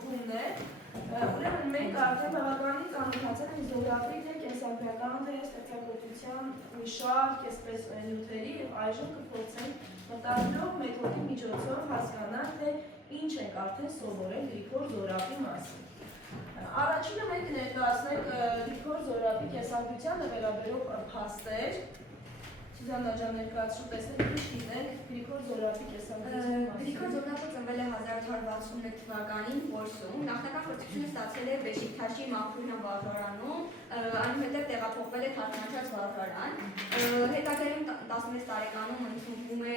հաղորդումն է, ուրեմն մենք արդեն բավականին ծանոթացել ենք զորավի թե կենսագրական թե ստեղծագործության մի շարք այսպես նյութերի եւ այժմ կփորձենք մտածելով մեթոդի միջոցով հասկանալ թե ինչ ենք արդեն սովորել Գրիգոր Զորավի մասին։ Առաջինը մենք կներկայացնենք Գրիգոր Զորավի կենսագրությանը վերաբերող փաստեր։ Սուզաննա ջան, ներկայացրու տեսնենք ինչ գիտենք Գրիգոր Զորավի կենսագրության մասին։ Գրիգոր Զորավը ծնվել է 1861 թվականին Որսում, նախնական կրթությունը ստացել է Բեշիկթաշի Մաքրունյան վարժարանում, այնուհետև տեղափոխվել է Թարգմանչած վարժարան։ Հետագայում 16 տարեկանում ընդունվում է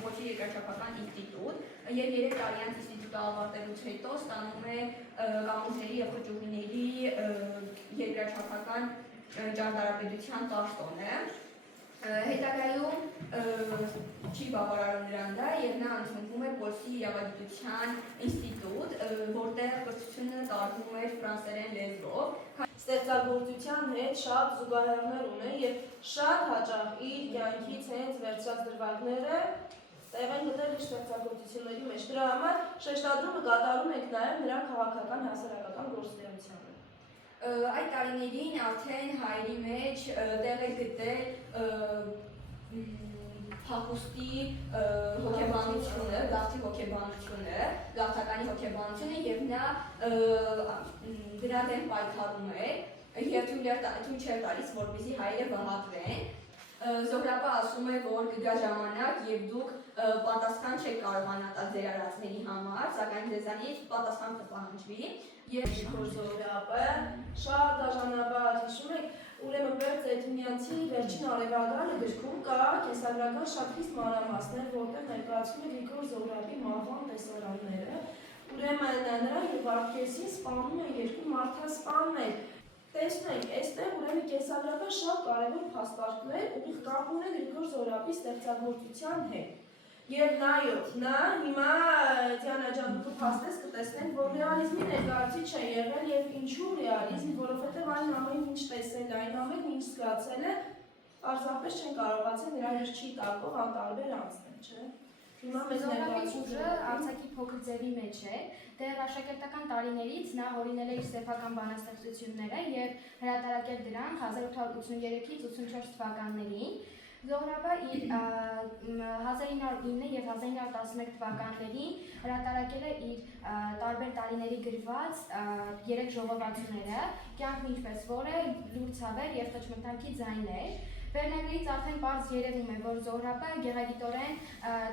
Ոչի երկրաչափական ինստիտուտ եւ 3 տարի անց ինստիտուտը ավարտելուց հետո ստանում է կամուրջների եւ խճուղիների երկրաչափական ճարտարապետության պաշտոնը։ Հետագայում չի բավարարում նրան դա եւ նա ընդունվում է Պոլսի իրավագիտության ինստիտուտ, որտեղ կրթությունը տարվում էր ֆրանսերեն լեզվով։ Ստեղծագործության հետ շատ զուգահեռներ ունեն եւ շատ հաճախ իր կյանքից հենց վերջած դրվագները տեղ են գտել իր ստեղծագործությունների մեջ։ Դրա համար շեշտադրումը կատարում ենք նաեւ նրա քաղաքական հասարակական գործունեությանը։ Այդ տարիներին արդեն հայերի մեջ տեղ է գտել փախուստի հոգեբանությունը, գաղթի հոգեբանությունը, գաղթականի հոգեբանությունը եւ նա դրա դեմ պայքարում է եւ թույլ չէր տալիս, որպեսզի հայերը վհատվեն։ Զորավը ասում է, որ կգա ժամանակ եւ դուք պատասխան չեք կարողանա տալ ձեր արածների համար, սակայն ձեզանից պատասխան կպահանջվի։ Եվ Զորավը շատ դաժանաբար հիշում եք, ուրեմն Բերձեթունյանցի վերջին արևադարձը գրքում կա կենսագրական շատ խիստ մանրամասներ, որտեղ ներկայացվում է Գրիգոր Զորավի մահվան տեսարանները։ Ուրեմն նրա եւ Վարդգեսին սպանում են երկու մարդասպաններ։ Տեսնենք, այստեղ ուրեմն կենսագրական շատ կարևոր փաստարկներ ուղիղ կապ ունեն Գրիգոր Զորավի ստեղծագործության հետ։ Եվ նայოთ, նա հիմա Դիանա ջան դուք փաստես կտեսնենք, որ ռեալիզմի ներկայացուցիչ է եղել եւ ինչու ռեալիզմ, որովհետեւ այն ամենին ինչ տեսել, այն ամենին ինչ զգացել է, պարզապես չեն կարողացել նրա մեջ չի տակող անտարբեր անցնել, չէ՞։ Հիմա մեզ ներկայացուցիչը արձակի փոքր ձևի մեջ է, դեռ աշակերտական տարիներից նա հորինել է իր սեփական բանաստեղծությունները եւ հրատարակել դրանք 1883-ից 84 թվականներին։ Զորավը իր 1909 եւ 1911 թվականներին հրատարակել է իր տարբեր տարիների գրված 3 ժողովածուները, կյանքն ինչպես որ է, լուր ցավեր եւ խճմտանքի ձայներ։ Վերնագրից արդեն պարզ երևում է, որ Զորավը գեղագիտորեն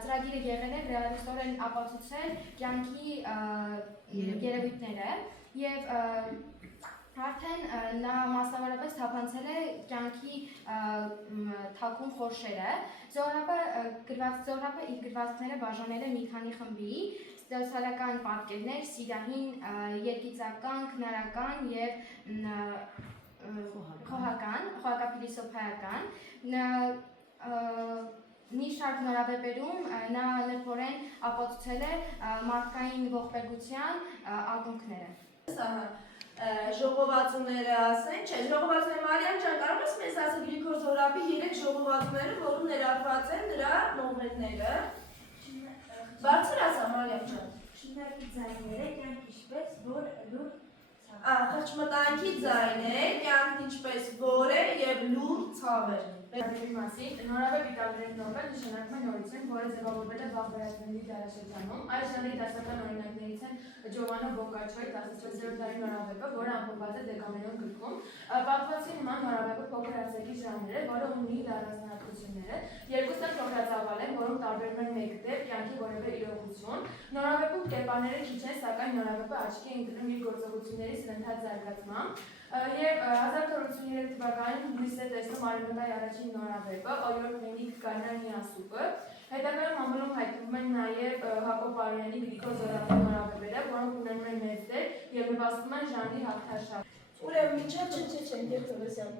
ծրագիրը եղել է ռեալիստորեն ապացուցել կյանքի երևույթները եւ արդեն նա մասնավորապես թափանցել է կյանքի թաքուն խորշերը։ Զորավը իր գրվածքները բաժանել է մի քանի խմբի՝ սոցիալական պատկերներ, սիրահին, երգիծական, քնարական եւ խոհակապիլիսոփայական։ Մի շարք նորավեպերում նա նրբորեն ապացուցել է մարդկային ողբերգության ակունքները։ Ժողովածուները ասենք, չէ, ժողովածուները Մարիամ ջան, կարող ես մեզ ասել Գրիգոր Զորավի 3 ժողովածուները, որում ներառված են նրա նովելները։ Բարձր ասա Մարիամ ջան։ Շնորհակալ ձայները, կյանք ինչպես որ լուր խճմտանքի ձայներ, կյանքն ինչպես որ է եւ լուր ցավեր։ Վերաբերյալ մասին, նորավե վիտալներ նովել նշանակում է նորություն, որը ձևավորվել է բաղբերացների դարաշրջանում։ Այս ժանրի դասական օրինակներից են Ջովանո Բոկաչոյի 14-րդ դարի նորավեպը, որը ամփոփված է Դեկամերոն գրքում։ Պատմվածքի նման նորավեպը փոքր արձակի ժանր է, որը ունի առանձնահատկությունները։ Երկուսը փոքրածավալ են, որոնք տարբերում են մեկտեղ կյանքի որևէ իրողություն։ Նորավեպում կերպարները քիչ են, սակայն նորավեպը աչքի է ընկնում իր գործողությունների սրընթաց զարգացմամբ։ Եվ 1483 թվականին լույս է տեսնում արևմտայի առաջին նորավեպը, Օրիորդ Մենիկ Կանանի ասուպը։ Հետագայում համարում հայտնվում են նաև Հակոբ Արոյանի Գրիգոր Զորավի նորավեպերը, որոնք ունենում են մեծ դեր եւ նվաստում են ժանրի հաղթաշար։ Ուրեմն միջա չէ, Գերտովեսյան։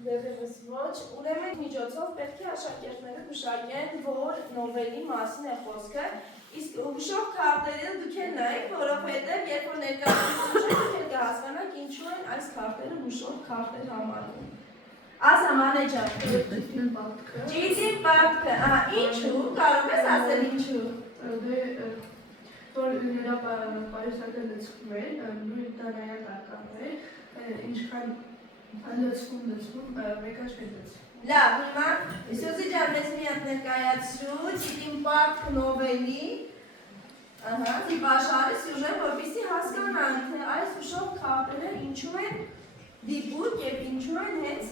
Դեռևս ոչ, ուրեմն միջոցով պետք է աշակերտները գուշակեն, որ նովելի մասին է խոսքը, իսկ հուշող քարտերը դուք էլ նայեք, որովհետև երբ որ ներկայացուցիչ եք, դուք կհասկանաք ինչու են այս քարտերը հուշող քարտեր համարվում։ Ասա Մանե ջան։ Ջիդի պատկը, ինչու, կարող ես ասել ինչու։ որ նրա պայուսակը լցվում էր, նույն տանային ականներ, ինչքան լցվում, մեկը չէր լցվում։ Լավ, հիմա Սյուզի ջան մեզ մի հատ ներկայացրու Տիտին Պարկ նովելի զիբաշարի սյուժեն, որպեսզի հասկանանք, թե այս ուշով քապերը ինչու են դիպուկ եւ ինչու են հենց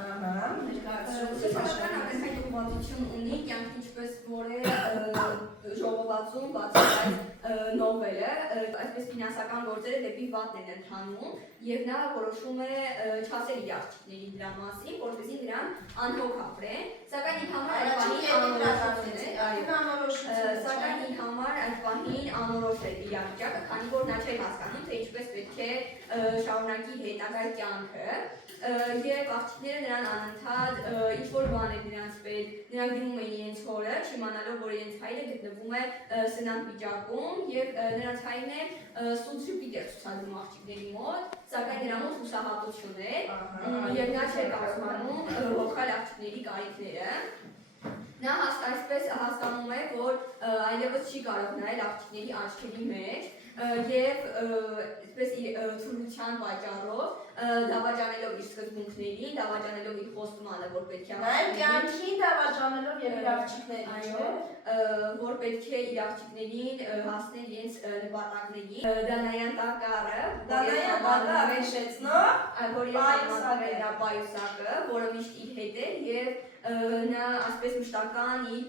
Սոցիալական ամենայն ուղղվածություն ունի, կյանք ինչպես որ է ժողովածում բացի այս նովելը, այսպես ֆինանսական գործերը դեպի վատն են ընթանում եւ նա որոշում է չասել իր աղջիկների դրա մասին, որպեսզի նրան անհոգ ապրեն, սակայն իր համար այդ պահին անորոշ է իր աղջիկը, քանի որ նա չէր հասկանում, թե ինչպես պետք է շարունակի հետագա կյանքը եւ աղջիկները նրան անընդհատ ինչ-որ բան է նրանց պետք, նրանք դիմում են իրենց հորը, չիմանալով, որ իրենց հայրը գտնվում է սնանկ վիճակում եւ նրանց հայրն է սուտ շփիտ է ցուցադրում աղջիկների մոտ, սակայն նրա մոտ հուսահատություն է եւ նա չէ կարողանում հոգալ աղջիկների կարիքները։ Նա այսպես հասկանում է, որ այլևս չի կարող նայել աղջիկների աչքերի մեջ եւ այսպես թուլության պատճառով դավաճանելով իր սկզբունքներին, դավաճանելով իր խոստմանը, որ պետք է նայել կյանքին դավաճանելով եւ իր աղջիկներին, որ պետք է իր աղջիկներին հասնել իրենց նպատակներին, Դանայան տակառը հեշեցնող պայուսակը, որը միշտ իր հետ է եւ նա այսպես մշտական իր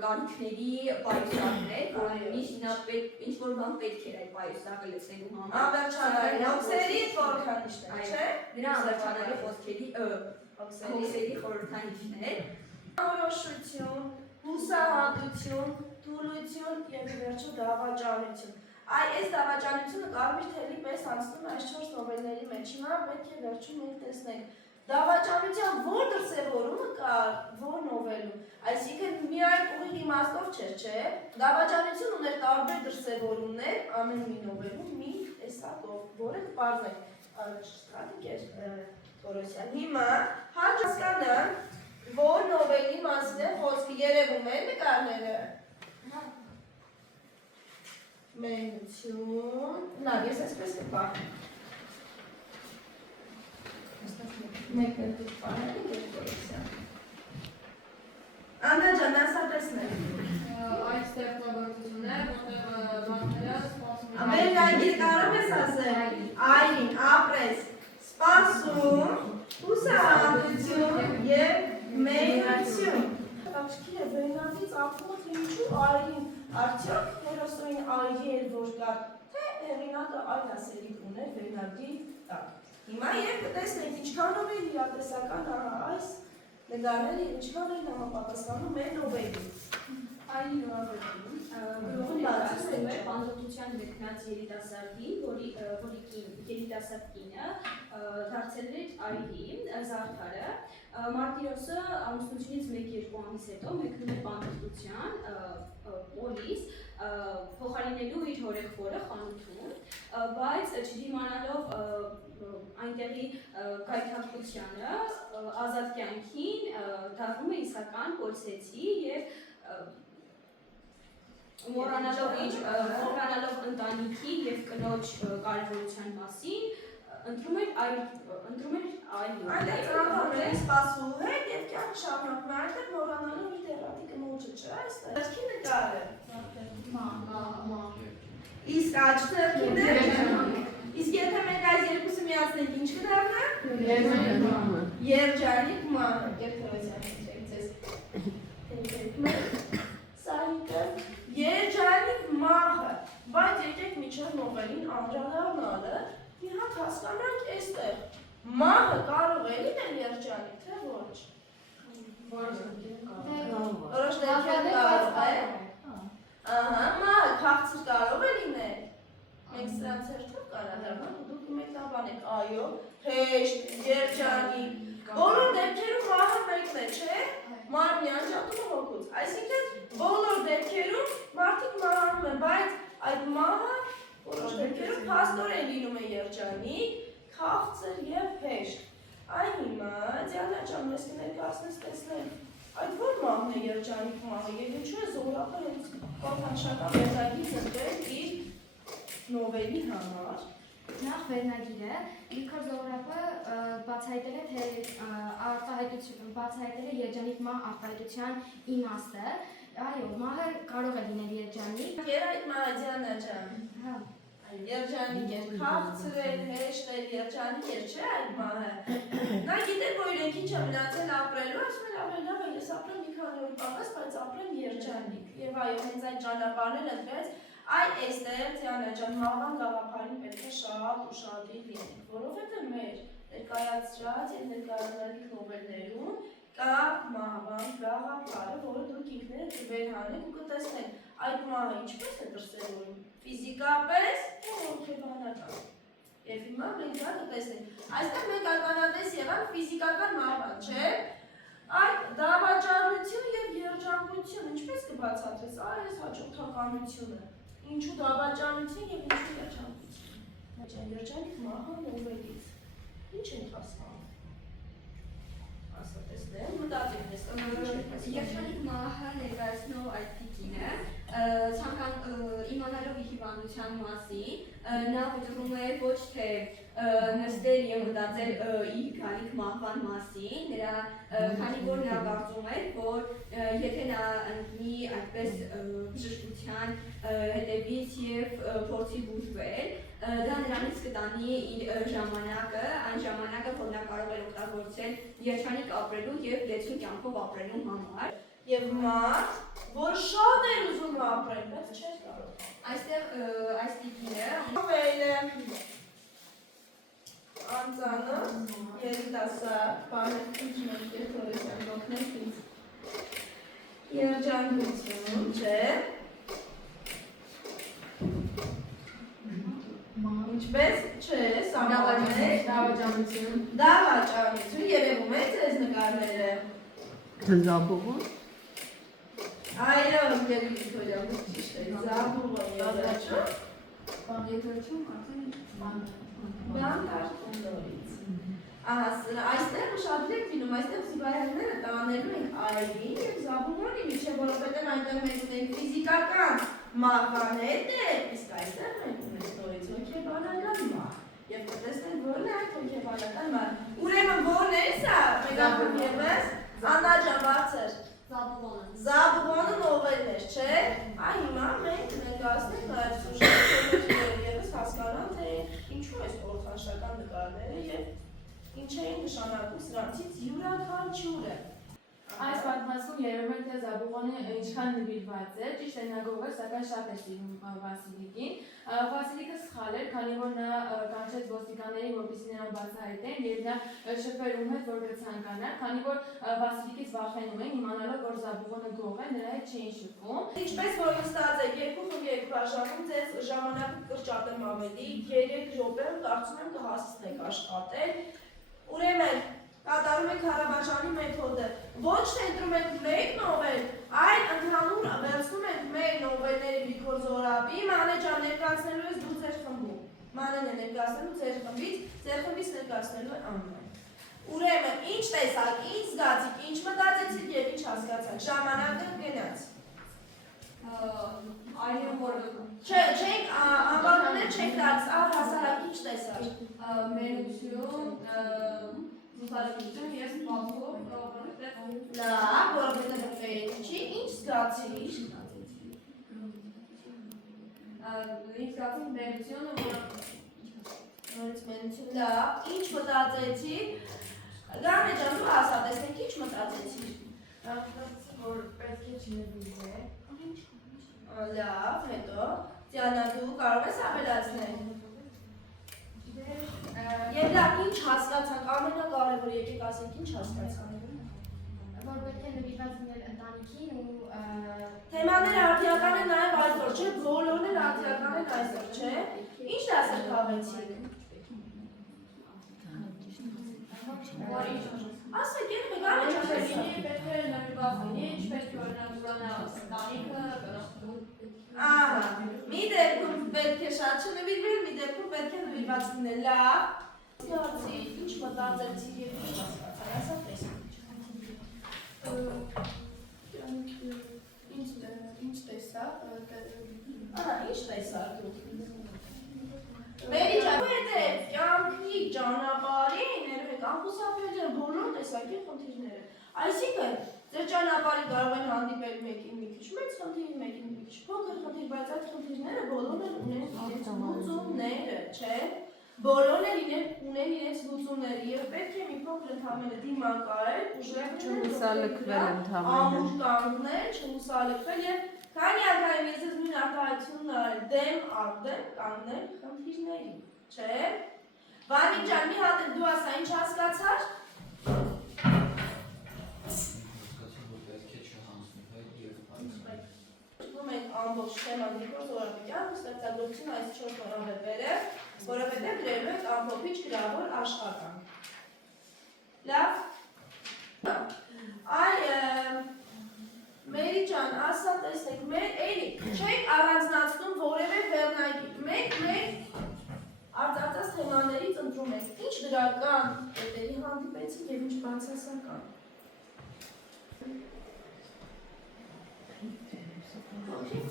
կարիքների պայուսակն է, որը միշտ նա ինչ-որ բան պետք էր այդ պայուսակը լցնելու համար։ Անվերջանալի հոգսերի խորհրդանիշն է, չէ՞։ Նրա անվերջանալի հոգսերի խորհրդանիշն է։ Անորոշություն, հուսահատություն, թուլություն եւ վերջը դավաճանություն։ Այս դավաճանությունը կարմիր թելի պես անցնում է այս 4 նովելների մեջ։ Հիմա պետք է վերջում մենք տեսնենք դավաճանության որ դրսևորումը կա որ նովելում, այսինքն միայն ուղիղ իմաստով չէ, դավաճանություն ուներ տարբեր դրսևորումներ ամեն մի նովելում մի տեսակով, որը կպարզենք Ստրատիկ Թորոսյան։ Հիմա հաճ հասկանանք, որ նովելի մասին է խոսքը, երևում են նկարները։ Մենություն, լավ, ես այսպես կպահեմ։ Մեկը դուք պահել եք Թորոսյան։ Աննա ջան, ասա տեսնենք։ Այս տեխնոլոգիաները, որտեղ բանները սպասում են։ Ամենագիր կարող ես ասել, այրին, ապրես, սպասում, հուսահատություն և մենություն։ Աղջիկի է վերնավից ապրում, թե ինչու այրին, արդյոք հերոսոյին այրի էր որ կար, թե հեղինակը այլ ասելիք ուներ վերնավի տակ։ Հիմա և կտեսնենք ինչքանով է իրատեսական այս նկարները ինչքան են համապատասխանում մեր նովելին։ Այլ նորավերում գրողը ներկայացնում է բանտոտության մեկնած երիտասարդին, որի երիտասարդ կինը դարձել էր այրի, զարդարը։ Մարտիրոսը ամուսնությունից 1-2 ամիս հետո մեկնում է բանտոտության պոլիս, փոխարինելու իր հորեղբորը խանութում, բայց չդիմանալով այնտեղի գայթակղությանը ազատ կյանքին դառնում է իսկական փորձեցի եւ մոռանալով ընտանիքի եւ կնոջ կարևորության մասին ընտրում էր այլ Այնտեղ ծանոթանում է սպասու հետ և կյանք շարունակում է, այնտեղ մոռանալով իր դեռատի կնոջը, չէ՞, այստեղ։ Աչքի նկարը։ Իսկ աջ թերքին է։ Իսկ եթե մենք այս երկուսը միացնենք, ինչ կդառնա։ Երջանիկ մահը։ Երջանիկ մահը, բայց եկեք միջև նովելին անդրադառնալը, մի հատ հասկանանք այստեղ։ Մահը կարող է լինել երջանիկ, թե ոչ։ Որոշ դեպքերում կարող է։ Մահը քաղցր կարող է լինել։ Մենք սրանց հերթով կարադառնանք ու դուք մեկնաբան եք, այո, հեշտ, երջանիկ։ Բոլոր դեպքերում մահը մեկն է, չէ՞։ Մարմնի անջատումը հոգուց։ Այսինքն բոլոր դեպքերում մարդիկ մահանում են, բայց այդ մահը որոշ դեպքերում փաստորեն լինում է երջանիկ, քաղցր և հեշտ։ Այն հիմա Դիանա ջան մեզ կներկայացնես տեսնել, այդ որ մահն է երջանիկ մահը և ինչու է զորախը հենց խորհրդանշական վերնագիր ընտրել իր նովելի համար։ Նախ վերնագիրը Գրիգոր Զոհրաբը բացահայտել է երջանիկ մահ արտահայտության իմաստը։ Այո, մահը կարող է լինել երջանիկ։ Գերայդ Մահադյանը ջան։ Հա։ Երջանիկ էր, քաղցրել, հեշտ էր, երջանիկ էր, չէ՞ այդ մահը։ Նա գիտեր, որ իրենք ինչ է մնացել ապրելու, ասում են լավ է, ես ապրեմ մի քանի օր պակաս, բայց ապրեմ երջանիկ։ Եվ այո, հենց այդ ճանապարհն էլ ընտրեց, այ էստեղ Դիանա ջան, մահվան գաղափարին պետք է շատ ուշադիր լինենք, որովհետև մեր ներկայացրած եւ ներկայանալիք նովելներում կա մահվան գաղափարը, որը դուք ինքներդ վերհանեք ու կտեսնեք այդ մահը ինչպես է դրսևորում ֆիզիկապես ու հոգեբանական։ Եվ հիմա մենք դա կտեսնենք։ Այստեղ մենք ականատես եղանք ֆիզիկական մահվան, չէ՞։ Այդ դավաճանություն եւ երջանկություն ինչպես կբացատրես այս հաջորդականությունը։ Ինչու դավաճանություն եւ ինչու երջանկություն։ Երջանիկ մահը նովելից։ Ինչ են հասկանում։ Ասատեսնեմ, մտածեք Երջանիկ մահը ներկայացնող այդ տիկինը իմանալով իր հիվանդության մասին, նա վճռում է ոչ թե նստել եւ մտածել իր գալիք մահվան մասին, քանի որ նա կարծում է, որ եթե նա ընկնի այդպես բժշկության հետևից եւ փորձի բուժվել, դա նրանից կտանի իր ժամանակը, այն ժամանակը, որ նա կարող է օգտագործել երջանիկ ապրելու եւ լեցուն կյանքով ապրելու համար։ Եվ մարդ, որ շատ էր ուզում ապրել, բայց չէր կարող։ Այստեղ այս տիկինը Նովելը անձանը երիտասարդ բանեքիչ մեկտորության ողնեք ինձ երջանկություն, չէ։ Ինչպես չէ, Դավաճանություն։ դավաճանություն, երևում է ձեզ նկարները։ Զաբուղոն։ Այո, գերի Վիկտորիա, ճիշտ է, Զաբուղոն յազաչում։ Եթերչում արդեն Բանդարկում նորից։ Այստեղ ուշադրեք լինում, այստեղ զիբայերները տանելու ենք Այրին և Զաբուղոնի միջև, որովհետև այնտեղ մենք ունենք ֆիզիկական մահվան հետ է, իսկ այստեղ մենք ունենք նորից հոգեբանական մահ։ Եվ կտեսնենք որն է այդ հոգեբանական մահը։ Ուրեմն որն է սա, մեգապում ևս, Աննա ջան բարձր։ Զաբուղոնը նովելներ, չէ։ Այ հիմա մենք ներկայացնենք նաև սուժետները ևս հասկանան, թե ինչու այս խորհրդանշական նկարները եւ ինչ էին նշանակում սրանցից յուրաքանչյուրը։ Այս պատմվածքում երևում է, թե Զաբուղոնը ինչքան նվիրված է, ճիշտ է նա գող է, սակայն շատ է սիրում Վասիլիկին։ Վասիլիկը սխալ էր, քանի որ նա կանչեց ոստիկաններին, որպեսզի նրան բացահայտեն, եւ նա շփվեց ում հետ, որ կցանկանար, քանի որ Վասիլիկից վախենում են, իմանալով, որ Զաբուղոնը գող է, նրա հետ չէին շփվում։ Ինչպես որ նստած եք երկու բաժանում, ձեզ ժամանակը կրճատեմ ավելի, 3 րոպե կարծում եմ կհասցնեք աշխատել։ Ուրեմն կատարում եք հարաբաժանի մեթոդը։ Ոչ թե ընտրում եք մեկ նովել, այլ ընդհանուր վերցնում եք մեր նովելները Գրիգոր Զոհրաբի, Մանե ջան ներկայացնելու ես դու ձեր խմբում։ Մանեն է ներկայացնելու ձեր խմբից ներկայացնելու է Աննան։ Ուրեմն ինչ տեսակ, ինչ զգացիք, ինչ մտածեցիք եւ ինչ հասկացաք, ժամանակը գնաց։ Այո, որ Չենք անվանումներ չենք տալիս, առհասարակ ինչ տեսար։ մենություն, զուսարակություն ես բացող, Լավ, որովհետև չի, ինչ զգացիք։ ինչ զգացիք մենությունը, Նորից մենություն, լավ, ինչ մտածեցիք։ Գարնե ջան, դու ասա, տեսնենք ինչ մտածեցիք։ Որ պետք է չնվիրվե։ Լավ, հետո Դիանա դու կարող ես ավելացնել։ Եվ լավ, ինչ հասկացանք, ամենակարևորը եկեք ասենք ինչ հասկացանք։ Որ պետք է նվիրված լինել ընտանիքին ու Թեմաները արդիական են նաև այսօր, չէ՞, բոլորն էլ արդիական են այսօր, չէ՞։ Ինչ դասեր քաղեցիք։ Ասեք, երբ գարնե ջան, պետք է նվիրված լինի, ինչպես որ նվիրանը ընտանիքը, Ահա, մի դեպքում պետք է շատ չնվիրվել, մի դեպքում պետք է նվիրված լինել, լավ։ Զգացիք, ինչ մտածեցիք և ինչ հասկացաք, ասա տեսնենք։ Ինչ տեսա, Ահա, ինչ տեսար դու։ Մերի ջան, հետև կյանքի ճանապարհին երեք անխուսափելի են բոլոր տեսակի խնդիրները։ Այսինքն, ձեր ճանապարհին կարող են հանդիպել մեկին մի քիչ մեծ խնդիր, մեկին մի քիչ փոքր խնդիր, բայց այդ խնդիրները բոլորն են ունեն իրենց լուծումները, չէ՞։ Բոլորն են ունեն իրենց լուծումները եւ պետք է մի փոքր ընդհանրապես դիմակայել, ուժեղ Չհուսալքվել ընդհանրապես։ ամուր կանգնել, չհուսալքվել եւ քանի անգամ ես ես նույն արտահայտությունն արել դեմ արդեն կանգնել խնդիրներին, չէ՞։ Վանիկ ջան, մի հատ դու ասա ինչ հասկացար։ Մենք ամբողջ թեման դիպրոս օրապետյանը ստեղծագործություն այս 4 օրով է բերել, որովհետև գրելու ենք ամփոփիչ գրավոր աշխատանք։ Լավ։ Այ Մերի ջան, ասա տեսեք, մեր էլի չեք առանձնացնում որևէ վերնագիր, մենք արձածած թեմաներից ընտրում ենք, ինչ դրական հետերի հանդիպեցին և ինչ բացասական։ Ոչ